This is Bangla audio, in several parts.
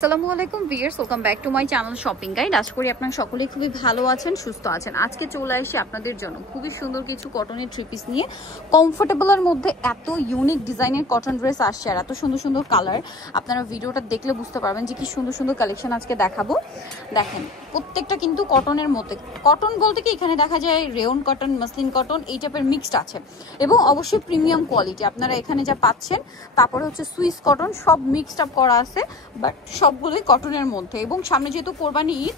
আসসালামু আলাইকুম viewers, welcome back to my channel shopping guide. আশা করি আপনারা সকলেই খুবই ভালো আছেন, সুস্থ আছেন। আজকে চলে আসি আপনাদের জন্য খুবই সুন্দর কিছু কটনের থ্রি পিস নিয়ে। কমফোর্টেবলের মধ্যে এত ইউনিক ডিজাইনের কটন ড্রেস আসছে আর এত সুন্দর সুন্দর কালার। আপনারা ভিডিওটা দেখলে বুঝতে পারবেন যে কি সুন্দর সুন্দর কালেকশন আজকে দেখাবো। দেখেন প্রত্যেকটা কিন্তু কটনের মধ্যে, কটন বলতে কি এখানে দেখা যায় রেয়ন কটন, মাসলিন কটন এই টাইপের মিক্সড আছে এবং অবশ্যই প্রিমিয়াম কোয়ালিটি আপনারা এখানে যা পাচ্ছেন। তারপরে হচ্ছে সুইস কটন, সব মিক্সড আপ করা আছে, বাট সবগুলোই কটনের মধ্যে। এবং সামনে যেহেতু কোরবানি ঈদ,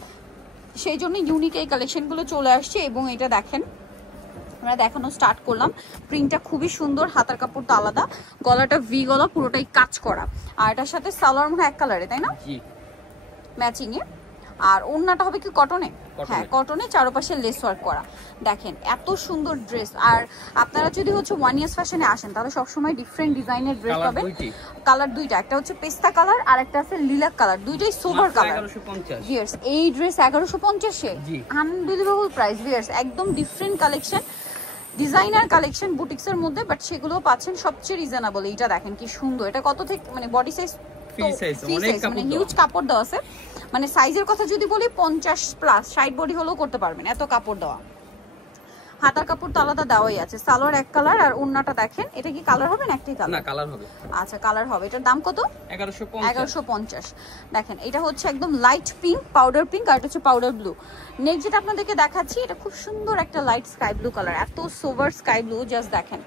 সেই জন্য ইউনিক এই কালেকশনগুলো চলে আসছে। এবং এটা দেখেন আমরা দেখানো স্টার্ট করলাম। প্রিন্টটা খুবই সুন্দর, হাতার কাপড় তো আলাদা, গলাটা ভি গলা, পুরোটাই কাজ করা। আর এটার সাথে সালোয়ার মনে এক কালারে, তাই না? ম্যাচিং এ। আর ওড়নাটা হবে কি কটনে? হ্যাঁ কটনে, চারপাশে লেস ওয়ার্ক করা। দেখেন এত সুন্দর ড্রেস। আর আপনারা যদি হচ্ছে ওয়ান ইয়ার্স ফ্যাশনে আসেন তাহলে সবসময় ডিফারেন্ট ডিজাইনের ড্রেস পাবেন। কালার দুইটা, একটা হচ্ছে পেস্তা কালার আর একটা আছে লিলাক কালার, দুইটাই সোবার কালার। ভিউয়ার্স এই ড্রেস 1150-এ, আনবিলিভেবল প্রাইস ভিউয়ার্স, একদম ডিফারেন্ট কালেকশন, ডিজাইনার কালেকশন বুটিক্সের মধ্যে, বাট সেগুলো পাচ্ছেন সবচেয়ে রিজনেবল। এটা দেখেন কি সুন্দর, এটা কত থেকে মানে বডি সাইজ মানে হিউজ কাপড় দেওয়া আছে। মানে সাইজের কথা যদি বলি 50 প্লাস 60 বডি হলেও করতে পারবেন, এত কাপড় দেওয়া। হাতার কাপড় তো আলাদা দেওয়াই আছে। সালোয়ার এক কালার আর ওড়নাটা দেখেন, এটা কি কালার হবে না একটাই কালার? না কালার হবে। আচ্ছা কালার হবে। এটার দাম কত? 1150। দেখেন এটা হচ্ছে একদম লাইট পিঙ্ক, পাউডার পিঙ্ক, আর এটা হচ্ছে পাউডার ব্লু। নেক্সট যেটা আপনাদেরকে দেখাচ্ছি, এটা খুব সুন্দর একটা লাইট স্কাই ব্লু কালার, এত সোভার স্কাই ব্লু। জাস্ট দেখেন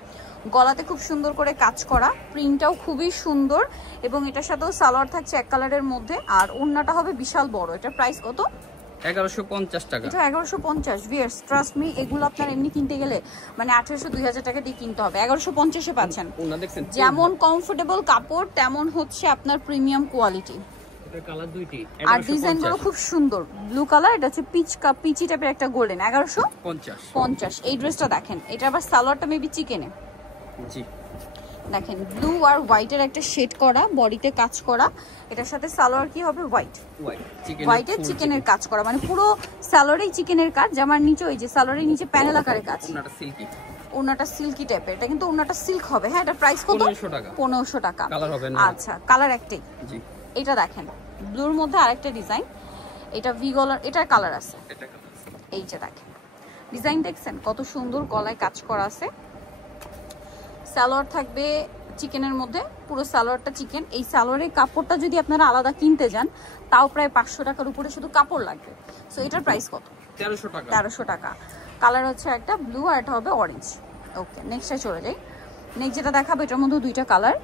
গলাতে খুব সুন্দর করে কাজ করা, প্রিন্টটাও খুবই সুন্দর। এবং এটার সাথেও সালোয়ার থাকছে এক কালারের মধ্যে, আর ওড়নাটা হবে বিশাল বড়। এটার প্রাইস কত? 1150 টাকা। এটা 1150 ভিউয়ার্স, ট্রাস্ট মি, এগুলো আপনার এমনি কিনতে গেলে মানে 1800-2000 টাকা দিয়ে কিনতে হবে। 1150-এ পাচ্ছেন। যেমন কমফোর্টেবল কাপড়, তেমন হচ্ছে আপনার প্রিমিয়াম কোয়ালিটি। কালার দুইটি আর ডিজাইনগুলো খুব সুন্দর। ব্লু কালার, এটা হচ্ছে পিচি টাইপের একটা গোল্ডেন। 1150 এই ড্রেসটা দেখেন। এটা আবার সালোয়ারটা মেবি চিকেনে। জি দেখেন ব্লু আর হোয়াইটের একটা শেড করা, বডিতে কাজ করা। এটার সাথে সালোয়ার কি হবে? হোয়াইটের চিকেনের কাজ করা, মানে পুরো সালোয়ারেই চিকেনের কাজ। জামার নিচে ওই যে সালোয়ারের নিচে প্যানেল আকারে কাজ। ওনাটা সিল্কি টাইপের, এটা কিন্তু ওনাটা সিল্ক হবে। হ্যাঁ এটা প্রাইস কত? 1500 টাকা। কালার হবে না? আচ্ছা কালার একটাই। জি এটা দেখেন ব্লুর মধ্যে আরেকটা ডিজাইন, এটা ভি গলার, এটার কালার আছে। এই যে দেখেন ডিজাইন দেখছেন কত সুন্দর, গলায় কাজ করা আছে। সালোয়ার থাকবে চিকেনের মধ্যে, পুরো সালোয়ারটা চিকেন। এই সালোয়ারের কাপড়টা যদি আপনারা আলাদা কিনতে যান তাও প্রায় 500 টাকার উপরে শুধু কাপড় লাগবে। সো এটার প্রাইস কত? 1300 টাকা। কালার হচ্ছে একটা ব্লু আর এটা হবে অরেঞ্জ। ওকে নেক্সটে চলে যাই। নেক্সট যেটা দেখাবো এটার মধ্যে দুইটা কালার।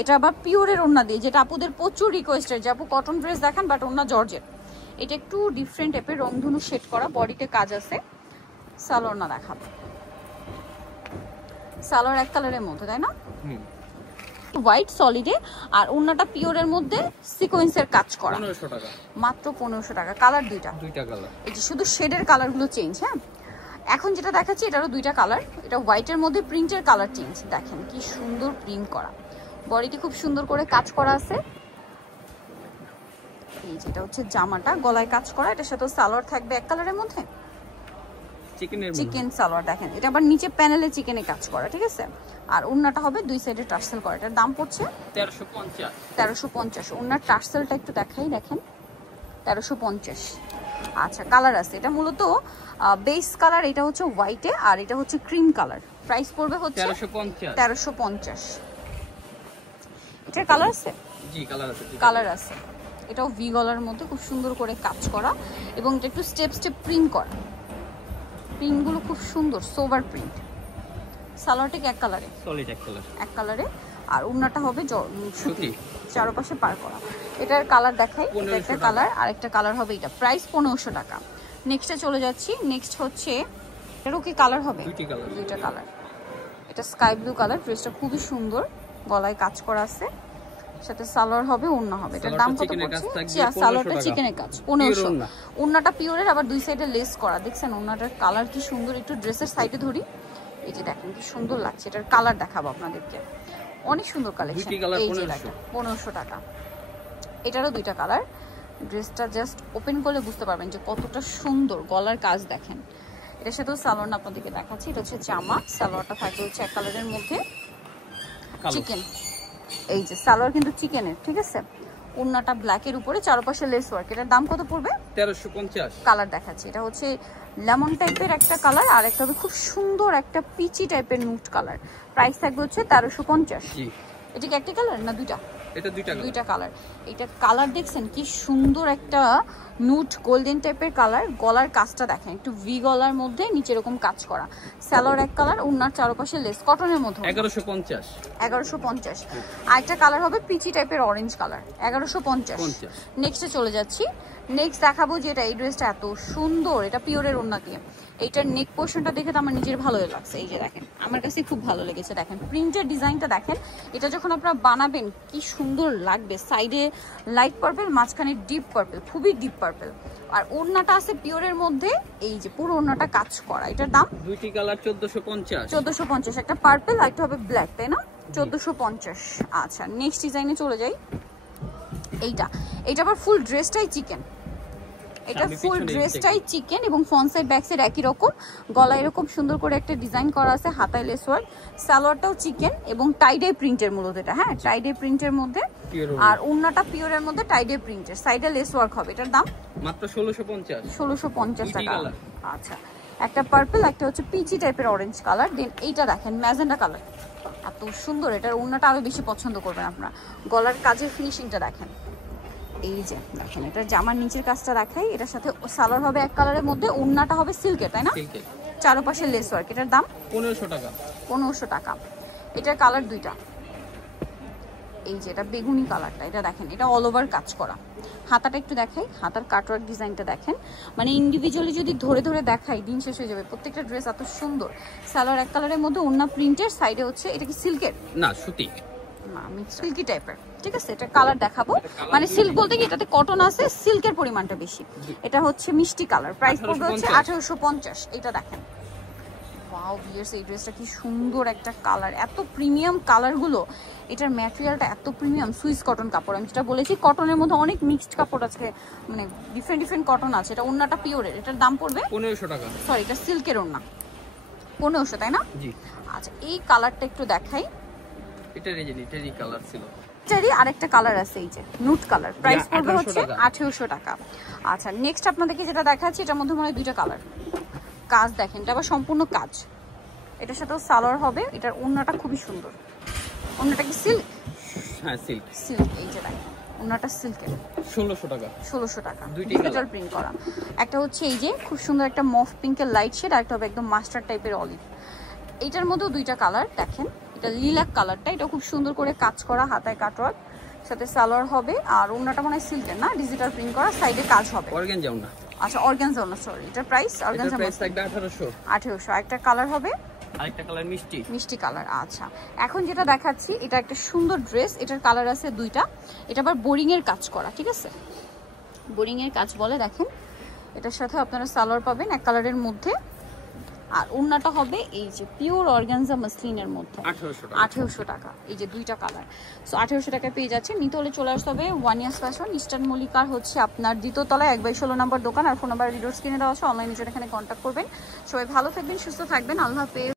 এটা আবার পিওরের ওড়না দিয়ে, যেটা আপুদের প্রচুর রিকোয়েস্টের যে আপু কটন ড্রেস দেখান বাট ওড়না জর্জেট। এটা একটু ডিফারেন্ট টাইপের, রংধনু শেড করা, বডিতে কাজ আছে। সালোয়ার না দেখাবো, সালোয়ার এক কালারের মধ্যে, তাই না? হোয়াইট সলিডে, আর ওড়নাটা পিওরের মধ্যে সিকোয়েন্সের কাজ করা। 1500 টাকা, মাত্র 1500 টাকা। কালার দুইটা কালার, এই যে শুধু শেডের কালারগুলো চেঞ্জ। হ্যাঁ এখন যেটা দেখাচ্ছি এটারও দুইটা কালার। এটা হোয়াইটের মধ্যে প্রিন্টের কালার চেঞ্জ। দেখেন কি সুন্দর প্রিন্ট করা, বডিটি খুব সুন্দর করে কাজ করা আছে। এই যেটা হচ্ছে জামাটা, গলায় কাজ করা। এটার সাথে সালোয়ার থাকবে এক কালারের মধ্যে, চিকেন সালোয়ার। দেখেন এটা আবার নিচে প্যানেলে চিকেনে কাজ করা, ঠিক আছে। আর ওড়নাটা হবে দুই সাইডে টার্সেল করা। এটার দাম পড়ছে 1350। ওড়নার টার্সেলটা একটু দেখাই, দেখেন 1350। আচ্ছা কালার আছে, এটা মূলত বেস কালার, এটা হচ্ছে হোয়াইটে আর এটা হচ্ছে ক্রিম কালার। প্রাইস পড়বে হচ্ছে 1350। এটার কালার আছে? জি কালার আছে। এটাও ভি গলার মধ্যে খুব সুন্দর করে কাজ করা, এবং এটা একটু স্টেপ প্রিন্ট করা। প্রিন্টগুলো খুব সুন্দর, সোভার প্রিন্ট। সালোয়ারটা এক কালারে, সলিড এক কালারে, আর ওড়নাটা হবে সুতি, চারপাশে পার করা। এটার কালার দেখাই, একটা কালার আর একটা কালার হবে এটা। প্রাইস 1500 টাকা। নেক্সটে চলে যাচ্ছি। নেক্সট হচ্ছে এটারও কি কালার হবে? দুইটা কালার। এটা স্কাই ব্লু কালার, ড্রেসটা খুবই সুন্দর, গলায় কাজ করা আছে, সাথে সালোয়ার হবে, ওড়না হবে। এটার দাম কত পড়ছে? সালোয়ারটা চিকেনের কাজ 1500। ওড়নাটা পিওরের, আবার দুই সাইডে লেস করা। দেখছেন ওড়নাটার কালার কি সুন্দর। একটু ড্রেসের সাইডে ধরি, এই যে দেখেন কি সুন্দর লাগছে। এটার কালার দেখাবো আপনাদেরকে, অনেক সুন্দর কালেকশন। এই যে দেখেন 1500 টাকা। এটারও দুইটা কালার। ড্রেসটা জাস্ট ওপেন করলে বুঝতে পারবেন যে কতটা সুন্দর, গলার কাজ দেখেন। এটার সাথেও সালোয়ার আপনাদেরকে দেখাচ্ছি। এটা হচ্ছে জামা, সালোয়ারটা থাকবে হচ্ছে এক কালারের মধ্যে চিকেন। এই যে সালোয়ার কিন্তু চিকেনের, ঠিক আছে। ওড়নাটা ব্ল্যাকের উপরে, চারপাশে লেস ওয়ার্ক। এটার দাম কত পড়বে? 1350। কালার দেখাচ্ছি, এটা হচ্ছে লেমন টাইপের একটা কালার, আর একটা হবে খুব সুন্দর একটা পিচি টাইপের নুট কালার। প্রাইস থাকবে হচ্ছে 1350। জি। এটা কি একটা কালার না দুইটা? এটা দুইটা কালার। এটা কালার দেখছেন কি সুন্দর একটা নুট গোল্ডেন টাইপের কালার। গলার কাজটা দেখেন একটু ভি গলার মধ্যে, নিচে এরকম কাজ করা। সালোয়ার এক কালার, ওড়নার চারপাশে লেস, কটনের মধ্যে 1150। 1150। আর একটা কালার হবে পিচি টাইপের অরেঞ্জ কালার, 1150। নেক্সটে চলে যাচ্ছি। নেক্সট দেখাবো যেটা, এই ড্রেসটা এত সুন্দর, এটা পিওরের ওড়না দিয়ে। এইটার নেক পোর্শনটা দেখে তো আমার নিজের ভালোই লাগছে। এই যে দেখেন, আমার কাছে খুব ভালো লেগেছে। দেখেন প্রিন্টের ডিজাইনটা দেখেন, এটা যখন আপনারা বানাবেন কি সুন্দর লাগবে। সাইডে লাইট পার্পল, মাঝখানে ডিপ পার্পল, খুবই ডিপ পার্পল। আর ওড়নাটা আছে পিওরের মধ্যে, এই যে পুরো ওড়নাটা কাজ করা। এটার দাম দুইটি কালার 1450। 1450। একটা পার্পল আর একটা হবে ব্ল্যাক, তাই না? 1450। আচ্ছা নেক্সট ডিজাইনে চলে যাই। এইটা আবার ফুল ড্রেসটাই চিকেন। এটা ফুল ড্রেসটাই চিকেন এবং ফ্রন্ট সাইড ব্যাক সাইড একই রকম। গলা এরকম সুন্দর করে একটা ডিজাইন করা আছে, হাতায় লেস ওয়ার্ক। সালোয়ারটাও চিকেন এবং টাইডাই প্রিন্টের মূলত এটা, হ্যাঁ টাইডাই প্রিন্টের মধ্যে। আর ওড়নাটা পিওরের মধ্যে টাইডাই প্রিন্টের, সাইডে লেস ওয়ার্ক হবে। এটার দাম মাত্র 1650। 1650 টাকা। আচ্ছা একটা পার্পল, একটা হচ্ছে পিচি টাইপের অরেঞ্জ কালার। দেন এইটা দেখেন ম্যাজেন্ডা কালার, এত সুন্দর। এটার ওড়নাটা আরো বেশি পছন্দ করবেন আপনারা। গলার কাজের ফিনিশিংটা দেখেন, এই যে দেখেন। এটা জামার নিচের কাজটা দেখাই। এটার সাথে সালোয়ার হবে এক কালারের মধ্যে, ওড়নাটা হবে সিল্কের, তাই না? চারপাশে লেস ওয়ার্ক। এটার দাম 1500 টাকা। 1500 টাকা। এটার কালার দুইটা। এই যে এটা বেগুনি কালারটা, এটা দেখেন, এটা অল ওভার কাজ করা। হাতাটা একটু দেখাই, হাতার কাটওয়ার্ক ডিজাইনটা দেখেন। মানে ইন্ডিভিজুয়ালি যদি ধরে ধরে দেখাই দিন শেষ হয়ে যাবে। প্রত্যেকটা ড্রেস এত সুন্দর। সালোয়ার এক কালারের মধ্যে, ওড়না প্রিন্টের, সাইডে হচ্ছে এটা কি সিল্কের না সুতি, আমি সিল্কি টাইপের, ঠিক আছে? এটা কালার দেখাবো। মানে সিল্ক বলতে কি এটাতে কটন আছে, সিল্কের পরিমাণটা বেশি। এটা হচ্ছে মিষ্টি কালার, প্রাইস পড়বে হচ্ছে 1850। এটা দেখেন, ওয়াও ভিউয়ার্স, এই ড্রেসটা কি সুন্দর একটা কালার, এত প্রিমিয়াম কালারগুলো। এটার ম্যাটেরিয়ালটা এত প্রিমিয়াম, সুইস কটন কাপড়। আমি যেটা বলেছি কটনের মধ্যে অনেক মিক্সড কাপড় আছে, মানে ডিফারেন্ট ডিফারেন্ট কটন আছে। এটা ওড়নাটা পিওরের। এটার দাম পড়বে 1500 টাকা। সরি, এটা সিল্কের ওড়না, 1500, তাই না? জি। আচ্ছা এই কালারটা একটু দেখাই। এটারই কালার ছিল। এটারই আরেকটা কালার আছে, এই যে নুট কালার। প্রাইস পড়বে হচ্ছে 1800 টাকা। আচ্ছা নেক্সট আপনাদেরকে যেটা দেখাচ্ছি, এটার মধ্যে মনে হয় দুইটা কালার। কাজ দেখেন, এটা আবার সম্পূর্ণ কাজ। এটার সাথেও সালোয়ার হবে। এটার ওড়নাটা খুবই সুন্দর। ওড়নাটা কি সিল্ক? হ্যাঁ সিল্ক। সিল্ক, এই যে দেখেন ওড়নাটা সিল্কের। 1600 টাকা। 1600 টাকা। ডিজিটাল প্রিন্ট করা। একটা হচ্ছে এই যে খুব সুন্দর একটা মফ পিঙ্কের লাইট শেড, আর একটা হবে একদম মাস্টার টাইপের অলিভ। এইটার মধ্যেও দুইটা কালার দেখেন। এটা লিলাক কালারটা, এটা খুব সুন্দর করে কাজ করা, হাতায় কাটওয়ার্ক, সাথে সালোয়ার হবে। আর ওড়নাটা মনে হয় সিল্কের না, ডিজিটাল প্রিন্ট করা, সাইডে কাজ হবে। অর্গানজা ওড়না। আচ্ছা অর্গানজা ওড়না, সরি। এটার প্রাইস অর্গানজা প্রাইস থাকবে 1800। 1800। একটা কালার হবে, আরেকটা কালার মিষ্টি কালার। আচ্ছা এখন যেটা দেখাচ্ছি, এটা একটা সুন্দর ড্রেস। এটার কালার আছে দুইটা। এটা আবার বোরিং এর কাজ করা, ঠিক আছে? বোরিং এর কাজ বলে। দেখেন এটার সাথে আপনারা সালোয়ার পাবেন এক কালারের মধ্যে, আর ওড়নাটা হবে এই যে পিওর অর্গানজা মাসলিনের মধ্যে। 1800 টাকা। এই যে দুইটা কালার। সো 1800 টাকায় পেয়ে যাচ্ছে। নিতে হলে চলে আসতে হবে ওয়ান ইয়ার্স ফ্যাশন, ইস্টার্ন মল্লিকার হচ্ছে আপনার দ্বিতীয় তলায় 1/16 নম্বর দোকান। আর ফোন নাম্বার ভিডিওর স্ক্রিনে দেওয়া আছে, অনলাইনে এখানে কন্ট্যাক্ট করবেন। সবাই ভালো থাকবেন, সুস্থ থাকবেন, আল্লাহ হাফেজ।